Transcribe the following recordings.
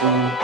Welcome,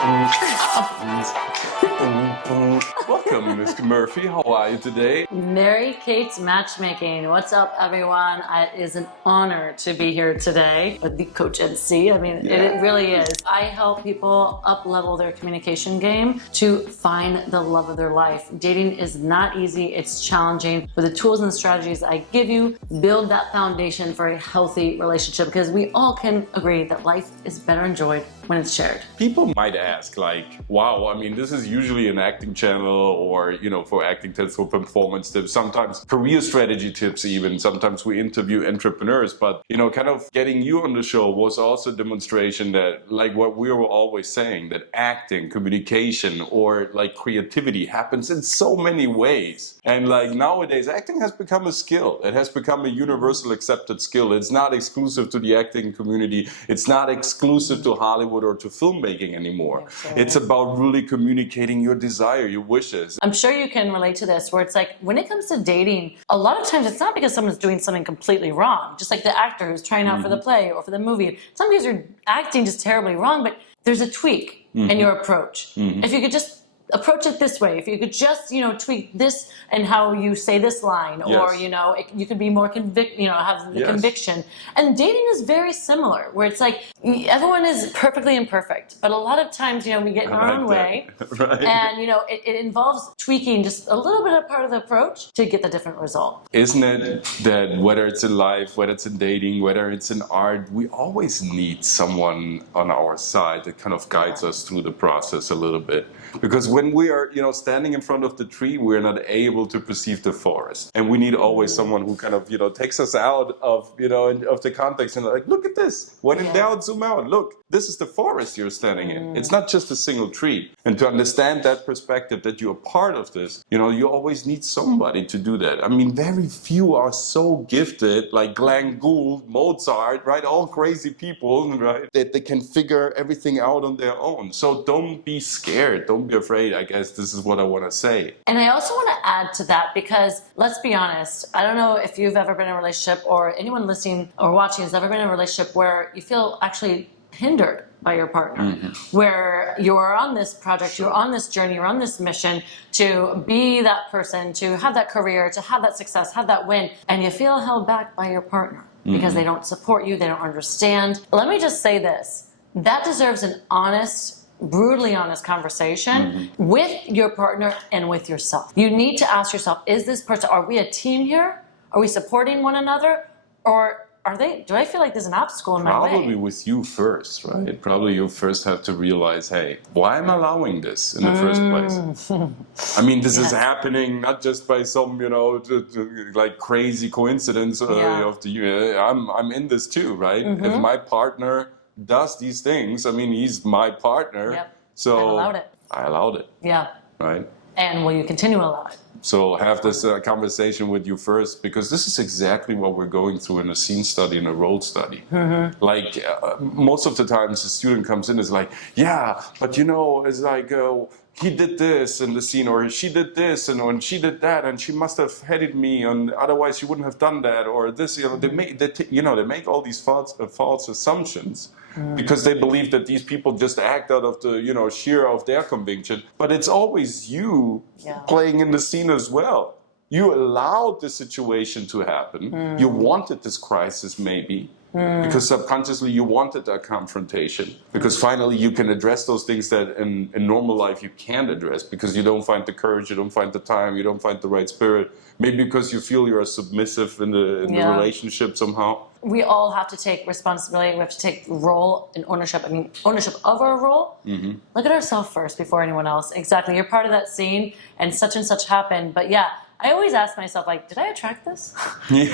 Mr. Murphy. How are you today? Mary Kate's Matchmaking. What's up, everyone? It is an honor to be here today with the Coach NC. I mean, it really is. I help people up-level their communication game to find the love of their life. Dating is not easy. It's challenging. With the tools and strategies I give you, build that foundation for a healthy relationship, because we all can agree that life is better enjoyed when it's shared. People might ask, like, wow, I mean, this is usually an acting channel or, you know, for acting tips, for performance tips, sometimes career strategy tips even. Sometimes we interview entrepreneurs, but, you know, kind of getting you on the show was also a demonstration that, like what we were always saying, that acting, communication, or like creativity happens in so many ways. And like nowadays, acting has become a skill. It has become a universal accepted skill. It's not exclusive to the acting community. It's not exclusive to Hollywood or to filmmaking anymore. It's about really communicating your desire, your wishes. I'm sure you can relate to this, where it's like, when it comes to dating, a lot of times it's not because someone's doing something completely wrong, just like the actor who's trying out for the play or for the movie. Some guys are acting just terribly wrong, but there's a tweak in your approach. If you could just approach it this way, if you could just, you know, tweak this and how you say this line, or, you know, you could be more have the conviction. And dating is very similar, where it's like, everyone is perfectly imperfect, but a lot of times, you know, we get in our own way, and, you know, it involves tweaking just a little bit of part of the approach to get the different result. Isn't it that whether it's in life, whether it's in dating, whether it's in art, we always need someone on our side that kind of guides us through the process a little bit? Because when we are, you know, standing in front of the tree, we're not able to perceive the forest. And we need always someone who kind of, you know, takes us out of, you know, of the context and like, look at this. When in doubt, zoom out. Look, this is the forest you're standing in. It's not just a single tree. And to understand that perspective, that you're a part of this, you know, you always need somebody to do that. I mean, very few are so gifted, like Glenn Gould, Mozart, right? All crazy people, right? That they can figure everything out on their own. So don't be scared. Don't be afraid. I guess this is what I want to say. And I also want to add to that, because let's be honest, I don't know if you've ever been in a relationship, or anyone listening or watching has ever been in a relationship where you feel actually hindered by your partner, where you're on this project, you're on this journey, you're on this mission to be that person, to have that career, to have that success, have that win, and you feel held back by your partner because they don't support you, they don't understand. Let me just say this, that deserves an honest, brutally honest conversation with your partner and with yourself. You need to ask yourself, is this person, are we a team here? Are we supporting one another? Or do I feel like there's an obstacle in my way? Probably with you first, right? Probably you first have to realize, hey, why am I allowing this in the first place? I mean, this is happening not just by some, you know, like crazy coincidence of the, I'm in this too, right? If my partner does these things, I mean, he's my partner. So I allowed it. Yeah. Right? And will you continue to allow it? So have this conversation with you first, because this is exactly what we're going through in a scene study and a role study. Like most of the times the student comes in is like, yeah, but you know, it's like, he did this in the scene, or she did this, and when she did that, and she must have headed me, and otherwise she wouldn't have done that, or this. You know, they make all these false assumptions because they believe that these people just act out of the, you know, sheer of their conviction. But it's always you playing in the scene as well. You allowed the situation to happen. You wanted this crisis, maybe. Because subconsciously you wanted that confrontation. Because finally you can address those things that in normal life you can't address, because you don't find the courage, you don't find the time, you don't find the right spirit. Maybe because you feel you're submissive in the relationship somehow. We all have to take responsibility. We have to take role and ownership. I mean, ownership of our role. Look at ourselves first before anyone else. Exactly. You're part of that scene and such happened. But yeah, I always ask myself, like, did I attract this?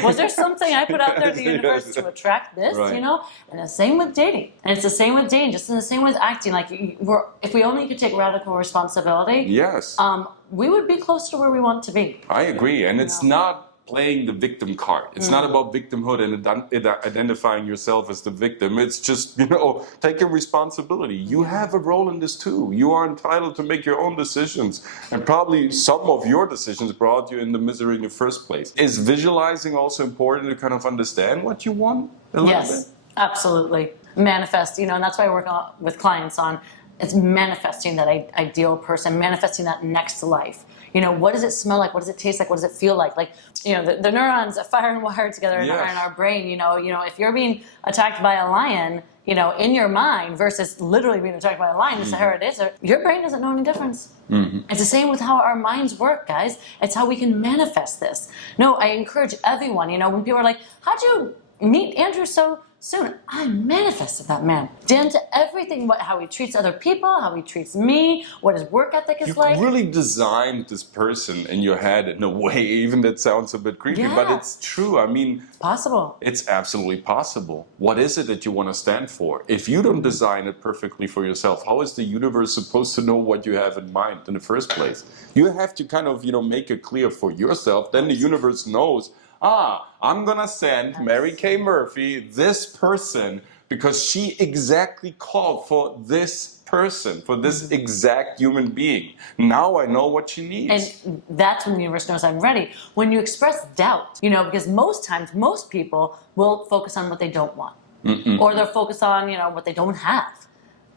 Was there something I put out there in the universe to attract this, you know? And the same with dating. And it's the same with dating, just the same with acting. Like, if we only could take radical responsibility, we would be close to where we want to be. I agree. And it's not playing the victim card. It's not about victimhood and identifying yourself as the victim. It's just, you know, taking responsibility. You have a role in this too. You are entitled to make your own decisions. And probably some of your decisions brought you in the misery in the first place. Is visualizing also important to kind of understand what you want a little bit? Absolutely. Manifest, you know, and that's why I work with clients on It's manifesting that ideal person, manifesting that next life. What does it smell like? What does it taste like? What does it feel like? Like, the neurons fire and wire together in our brain. If you're being attacked by a lion, in your mind versus literally being attacked by a lion in the Sahara Desert, your brain doesn't know any difference. It's the same with how our minds work, guys. It's how we can manifest this. No, I encourage everyone, when people are like, how'd you meet Andrew so soon? I manifested that man. Down to everything, how he treats other people, how he treats me, what his work ethic is like. You really designed this person in your head in a way, even that sounds a bit creepy, but it's true. I mean, possible. It's absolutely possible. What is it that you want to stand for? If you don't design it perfectly for yourself, how is the universe supposed to know what you have in mind in the first place? You have to kind of, make it clear for yourself. Then the universe knows, I'm going to send Mary Kay Murphy this person because she exactly called for this person, for this exact human being. Now I know what she needs. And that's when the universe knows I'm ready. When you express doubt, because most times, most people will focus on what they don't want. Or they'll focus on, what they don't have.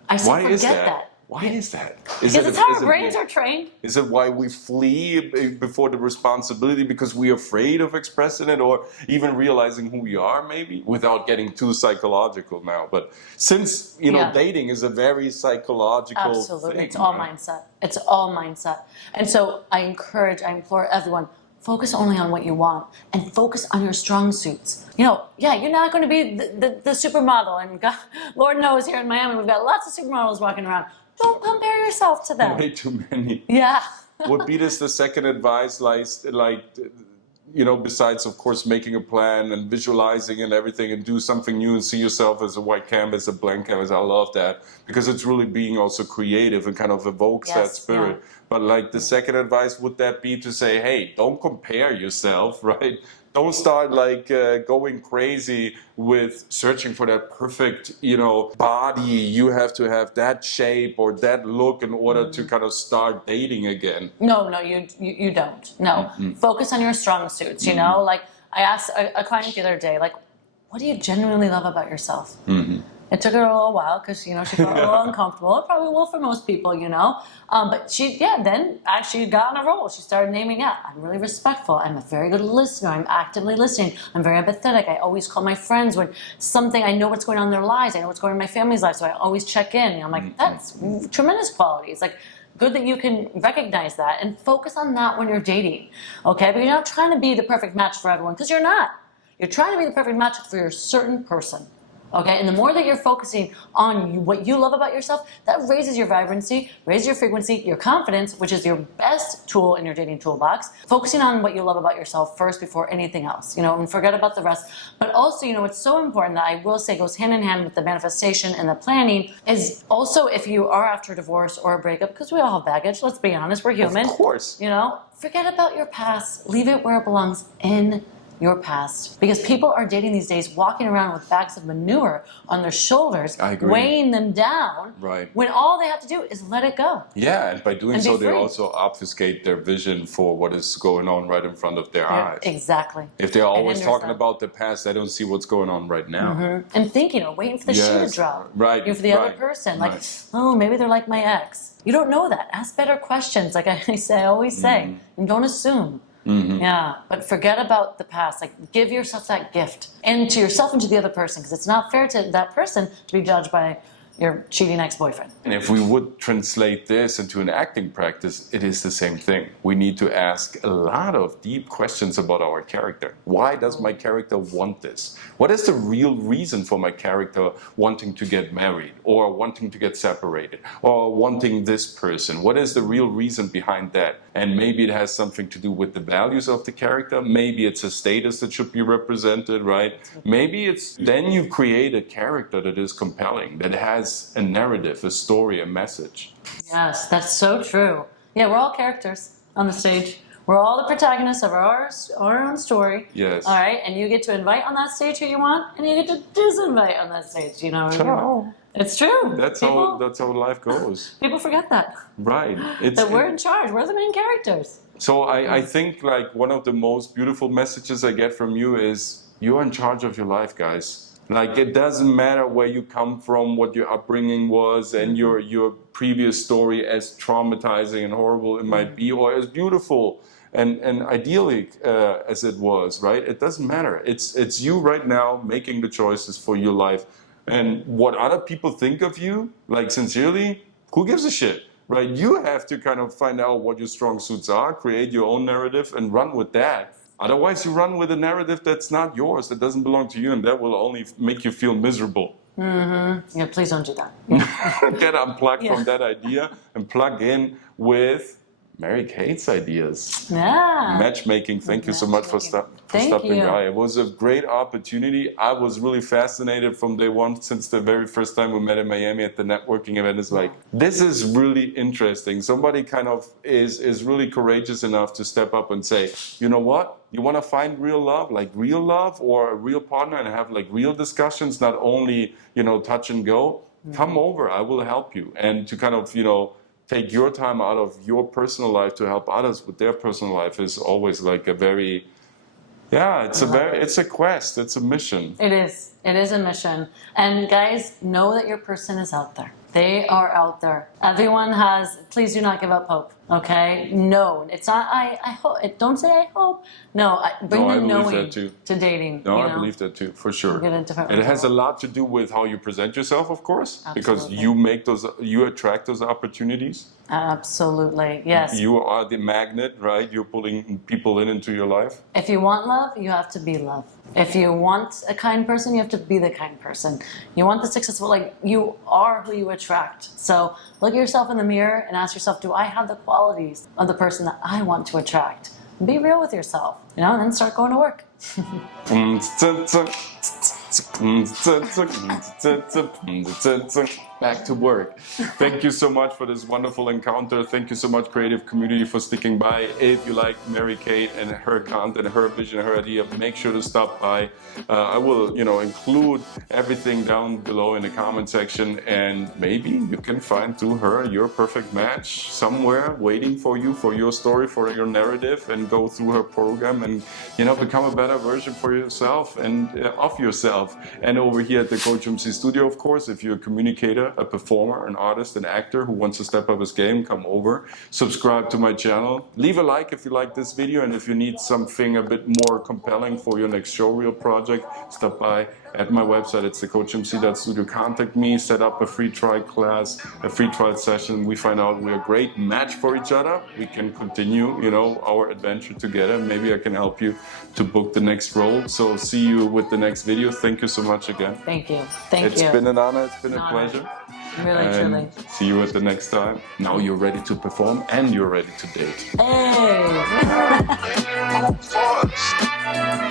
I say, forget that. Why is that? Because it's how our brains are trained. Is it why we flee before the responsibility because we're afraid of expressing it or even realizing who we are, maybe, without getting too psychological now? But since, dating is a very psychological Absolutely. thing. It's all mindset. It's all mindset. And so I implore everyone, focus only on what you want and focus on your strong suits. You're not going to be the supermodel. And God, Lord knows here in Miami, we've got lots of supermodels walking around. Don't compare yourself to them. Way too many. Yeah. Would be this the second advice, besides, of course, making a plan and visualizing and everything and do something new and see yourself as a white canvas, a blank canvas. I love that because it's really being also creative and kind of evokes that spirit. Yeah. But the second advice, would that be to say, hey, don't compare yourself, right? Don't start going crazy with searching for that perfect, body. You have to have that shape or that look in order to kind of start dating again. No, you don't. No, focus on your strong suits. I asked a client the other day, what do you genuinely love about yourself? It took her a little while because, she felt a little uncomfortable. It probably will for most people, But she, then actually got on a roll. She started naming out, I'm really respectful. I'm a very good listener. I'm actively listening. I'm very empathetic. I always call my friends when I know what's going on in their lives. I know what's going on in my family's life. So I always check in. I'm like, that's tremendous qualities. Good that you can recognize that and focus on that when you're dating. Okay? But you're not trying to be the perfect match for everyone because you're not. You're trying to be the perfect match for your certain person. Okay, and the more that you're focusing on what you love about yourself, that raises your vibrancy, raises your frequency, your confidence, which is your best tool in your dating toolbox. Focusing on what you love about yourself first before anything else, and forget about the rest. But also, it's so important that I will say goes hand in hand with the manifestation and the planning is also if you are after a divorce or a breakup, because we all have baggage, let's be honest, we're human. Of course. Forget about your past, leave it where it belongs in your past. Because people are dating these days walking around with bags of manure on their shoulders, weighing them down, when all they have to do is let it go. Yeah, and by doing so, they also obfuscate their vision for what is going on right in front of their eyes. Exactly. If they're always talking about the past, they don't see what's going on right now. And thinking, waiting for the shoe to drop. Right. For the other person. Maybe they're like my ex. You don't know that. Ask better questions, like I always say. And don't assume. Yeah, but forget about the past. Give yourself that gift, and to yourself and to the other person, because it's not fair to that person to be judged by your cheating ex-boyfriend. And if we would translate this into an acting practice, it is the same thing. We need to ask a lot of deep questions about our character. Why does my character want this? What is the real reason for my character wanting to get married or wanting to get separated or wanting this person? What is the real reason behind that? And maybe it has something to do with the values of the character. Maybe it's a status that should be represented, right? Maybe it's then you create a character that is compelling, that has a narrative, a story, a message. Yes, that's so true. Yeah, we're all characters on the stage. We're all the protagonists of our own story. Yes. All right, and you get to invite on that stage who you want, and you get to disinvite on that stage. It's true. That's how life goes. People forget that. Right. That we're in charge. We're the main characters. So I think one of the most beautiful messages I get from you is you're in charge of your life, guys. Like, it doesn't matter where you come from, what your upbringing was, and your previous story, as traumatizing and horrible it might be, or as beautiful and idyllic as it was, right? It doesn't matter. It's you right now making the choices for your life. And what other people think of you, like, sincerely, who gives a shit, right? You have to kind of find out what your strong suits are, create your own narrative, and run with that. Otherwise, you run with a narrative that's not yours, that doesn't belong to you, and that will only make you feel miserable. Yeah, please don't do that. Get unplugged from that idea and plug in with Mary Kate's ideas. Yeah. Matchmaking. Thank you so much for stopping by. It was a great opportunity. I was really fascinated from day one, since the very first time we met in Miami at the networking event. It's like, this is really interesting. Somebody kind of is really courageous enough to step up and say, you know what? You want to find real love, like real love, or a real partner, and have like real discussions, not only, touch and go. Come over, I will help you. And to kind of, take your time out of your personal life to help others with their personal life is always like a very, it's a quest, it's a mission. It is a mission. And guys, know that your person is out there. They are out there. Everyone has, please do not give up hope, okay? No, it's not, I hope, don't say I hope. No, bring the knowing to dating. No, I believe that too, for sure. And it has a lot to do with how you present yourself, of course, because you attract those opportunities. Absolutely, yes. You are the magnet, right? You're pulling people into your life. If you want love, you have to be love. If you want a kind person, you have to be the kind person. You want the successful, like, you are who you attract. So look at yourself in the mirror and ask yourself, do I have the qualities of the person that I want to attract? Be real with yourself, and then start going to work. Back to work. Thank you so much for this wonderful encounter. Thank you so much, creative community, for sticking by. If you like Mary Kate and her content, her vision, her idea, make sure to stop by. I will, include everything down below in the comment section, and maybe you can find through her your perfect match somewhere waiting for you, for your story, for your narrative, and go through her program and, become a better version for yourself and of yourself. And over here at the Coach MC Studio, of course, if you're a communicator, a performer, an artist, an actor who wants to step up his game, come over, subscribe to my channel, leave a like if you like this video, and if you need something a bit more compelling for your next showreel project, stop by at my website. It's thecoachmc.studio. Contact me, set up a free trial class, a free trial session. We find out we're a great match for each other. We can continue, our adventure together. Maybe I can help you to book the next role. So see you with the next video. Thank you so much again. Thank you. It's been an honor. It's been a pleasure. Really, truly. See you at the next time. Now you're ready to perform and you're ready to date. Hey!